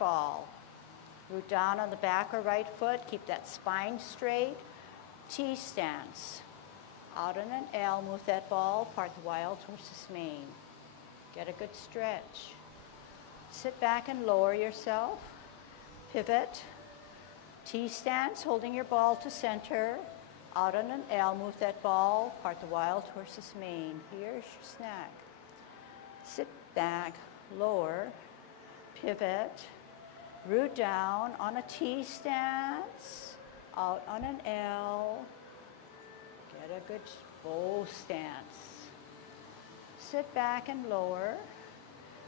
ball. Root down on the back or right foot. Keep that spine straight. T stance. Out on an L, move that ball, part the wild horse's mane. Get a good stretch. Sit back and lower yourself. Pivot. T stance, holding your ball to center. Out on an L, move that ball, part the wild horse's mane. Here's your snack. Sit back, lower, pivot, root down on a T stance, out on an L. Get a good bow stance. Sit back and lower,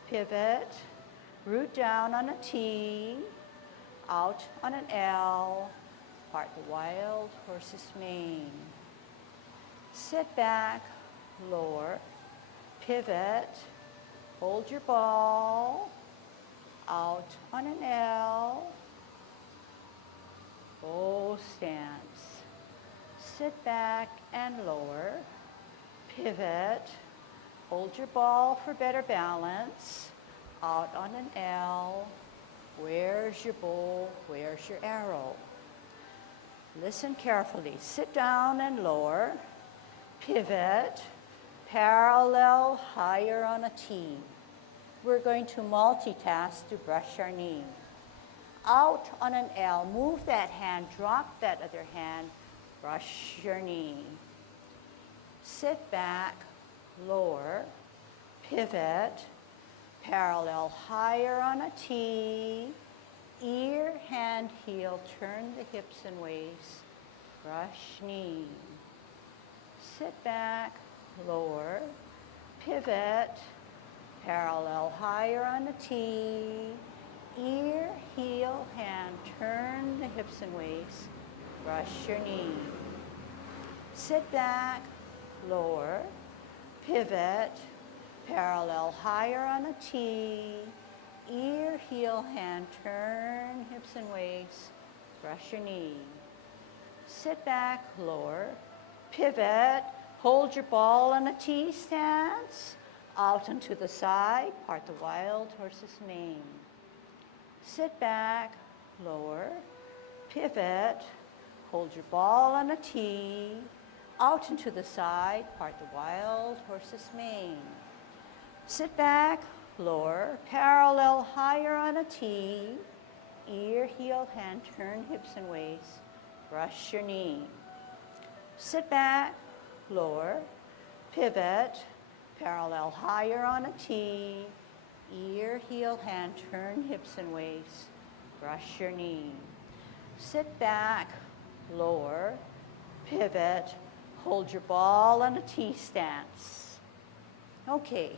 pivot, root down on a T, out on an L, part the wild horse's mane. Sit back, lower, pivot, hold your ball, out on an L, bow stance. Sit back and lower, pivot, hold your ball for better balance, out on an L. Where's your bow? Where's your arrow? Listen carefully. Sit down and lower, pivot, parallel, higher on a T. We're going to multitask to brush our knee. Out on an L, move that hand, drop that other hand, brush your knee. Sit back, lower, pivot, parallel, higher on a T, ear, hand, heel, turn the hips and waist, brush knee. Sit back, lower, pivot, parallel, higher on a T, ear, heel, hand, turn the hips and waist, brush your knee. Sit back, lower, pivot, parallel, higher on a T, ear, heel, hand, turn hips and waist, brush your knee. Sit back, lower, pivot, hold your ball on a T stance, out and to the side, part the wild horse's mane. Sit back, lower, pivot, hold your ball on a T, out and to the side, part the wild horse's mane. Sit back, lower, parallel, higher on a T, ear, heel, hand, turn hips and waist, brush your knee. Sit back, lower, pivot, parallel, higher on a T, ear, heel, hand, turn hips and waist, brush your knee. Sit back, lower, pivot, hold your ball on a T stance. Okay,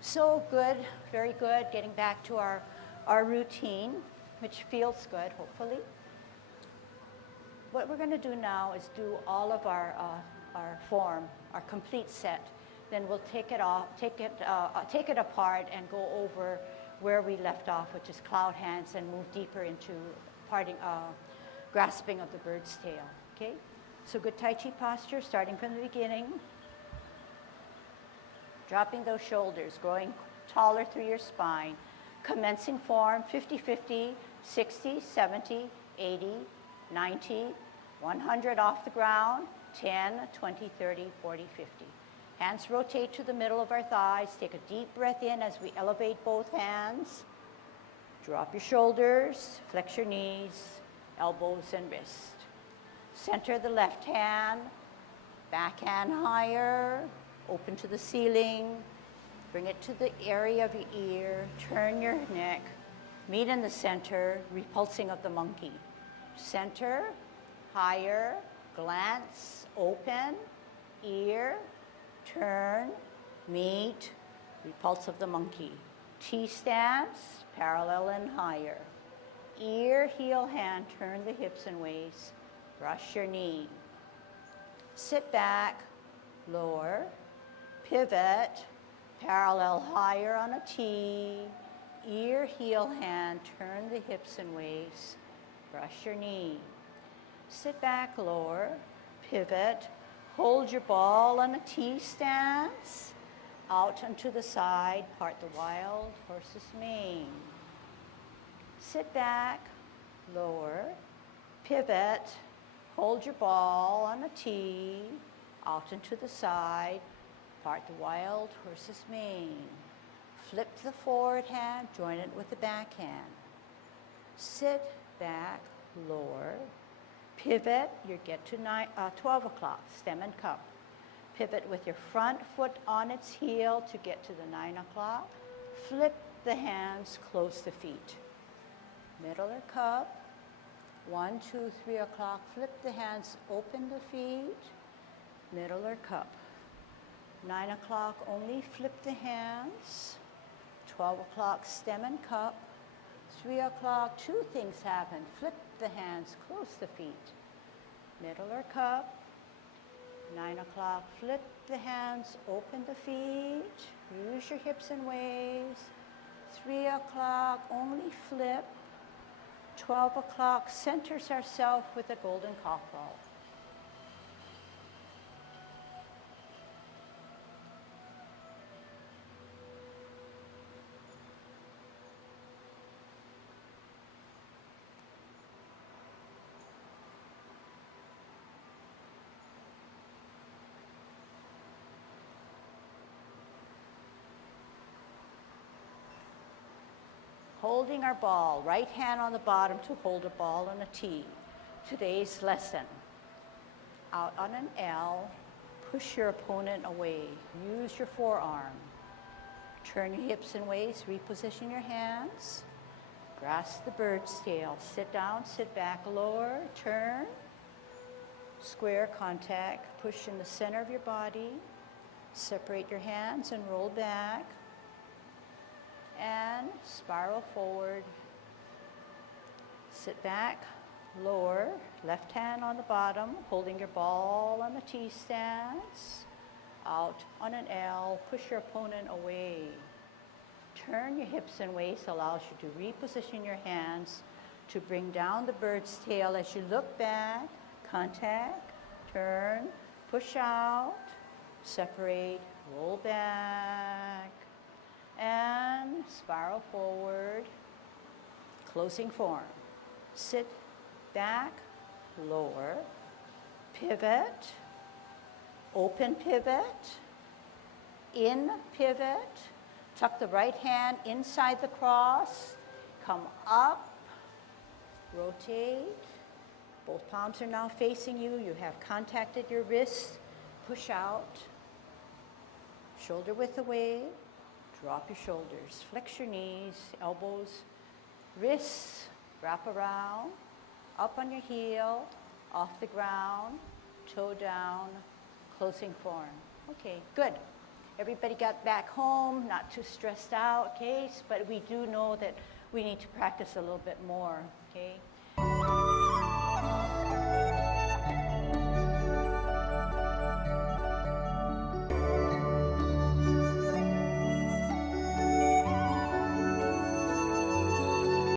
so good, very good, getting back to our routine, which feels good, hopefully. What we're going to do now is do all of our form, our complete set. Then we'll take it apart and go over where we left off, which is cloud hands, and move deeper into grasping of the bird's tail. Okay? So good Tai Chi posture, starting from the beginning. Dropping those shoulders, growing taller through your spine. Commencing form 50-50, 60, 70, 80, 90, 100 off the ground, 10, 20, 30, 40, 50. Hands rotate to the middle of our thighs. Take a deep breath in as we elevate both hands. Drop your shoulders, flex your knees, elbows and wrists. Center the left hand, back hand higher, open to the ceiling. Bring it to the area of your ear, turn your neck, meet in the center, repulsing of the monkey. Center, higher, glance, open, ear, turn, meet, repulse of the monkey. T stance, parallel and higher. Ear, heel, hand, turn the hips and waist, brush your knee. Sit back, lower, pivot, parallel higher on a T, ear, heel, hand, turn the hips and waist, brush your knee. Sit back, lower, pivot, hold your ball on a T stance, out and to the side, part the wild horse's mane. Sit back, lower, pivot, hold your ball on a tee, out and to the side, part the wild horse's mane. Flip the forward hand, join it with the backhand. Sit back, lower, pivot, you get to 12 o'clock, stem and cup. Pivot with your front foot on its heel to get to the 9 o'clock. Flip the hands, close the feet. Middle or cup. 1, 2, 3 o'clock. Flip the hands, open the feet. Middle or cup. 9 o'clock, only flip the hands. 12 o'clock, stem and cup. 3 o'clock, two things happen. Flip the hands, close the feet. Middle or cup. 9 o'clock, flip the hands, open the feet. Use your hips and waist. 3 o'clock, only flip. 12 o'clock, centers ourselves with a golden cockle. Holding our ball, right hand on the bottom to hold a ball on a tee. Today's lesson, out on an L, push your opponent away. Use your forearm. Turn your hips and waist, reposition your hands. Grasp the bird's tail. Sit down, sit back, lower, turn. Square contact, push in the center of your body. Separate your hands and roll back. And spiral forward. Sit back, lower, left hand on the bottom, holding your ball on the T stance. Out on an L, push your opponent away. Turn your hips and waist, allows you to reposition your hands to bring down the bird's tail as you look back, contact, turn, push out, separate, roll back. And spiral forward, closing form. Sit back, lower, pivot, open pivot, in pivot, tuck the right hand inside the cross, come up, rotate. Both palms are now facing you. You have contacted your wrists, push out, shoulder width away. Drop your shoulders, flex your knees, elbows, wrists, wrap around, up on your heel, off the ground, toe down, closing form. Okay, good. Everybody got back home, not too stressed out, okay? But we do know that we need to practice a little bit more, okay?